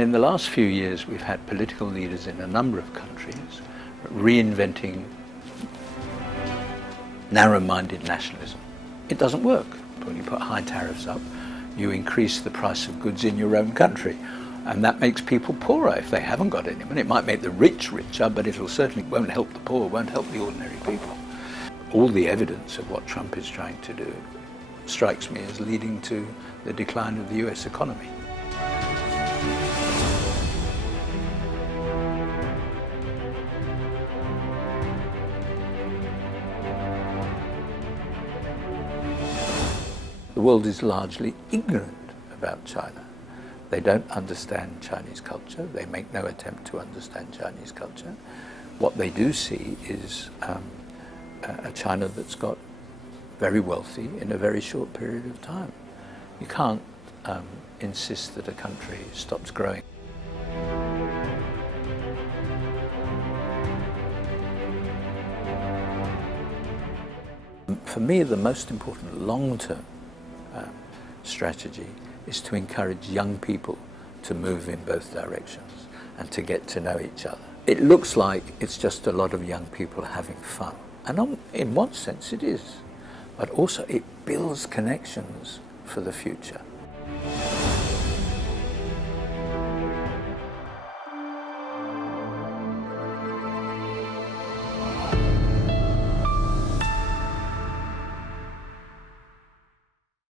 And in the last few years, we've had political leaders in a number of countries reinventing narrow-minded nationalism. It doesn't work. When you put high tariffs up, you increase the price of goods in your own country. And that makes people poorer if they haven't got any money. It might make the rich richer, but it certainly won't help the poor, won't help the ordinary people. All the evidence of what Trump is trying to do strikes me as leading to the decline of the US economy. The world is largely ignorant about China. They don't understand Chinese culture. They make no attempt to understand Chinese culture. What they do see is a China that's got very wealthy in a very short period of time. You can't insist that a country stops growing. For me, the most important long-term strategy is to encourage young people to move in both directions and to get to know each other. It looks like it's just a lot of young people having fun. And in one sense it is, but also it builds connections for the future.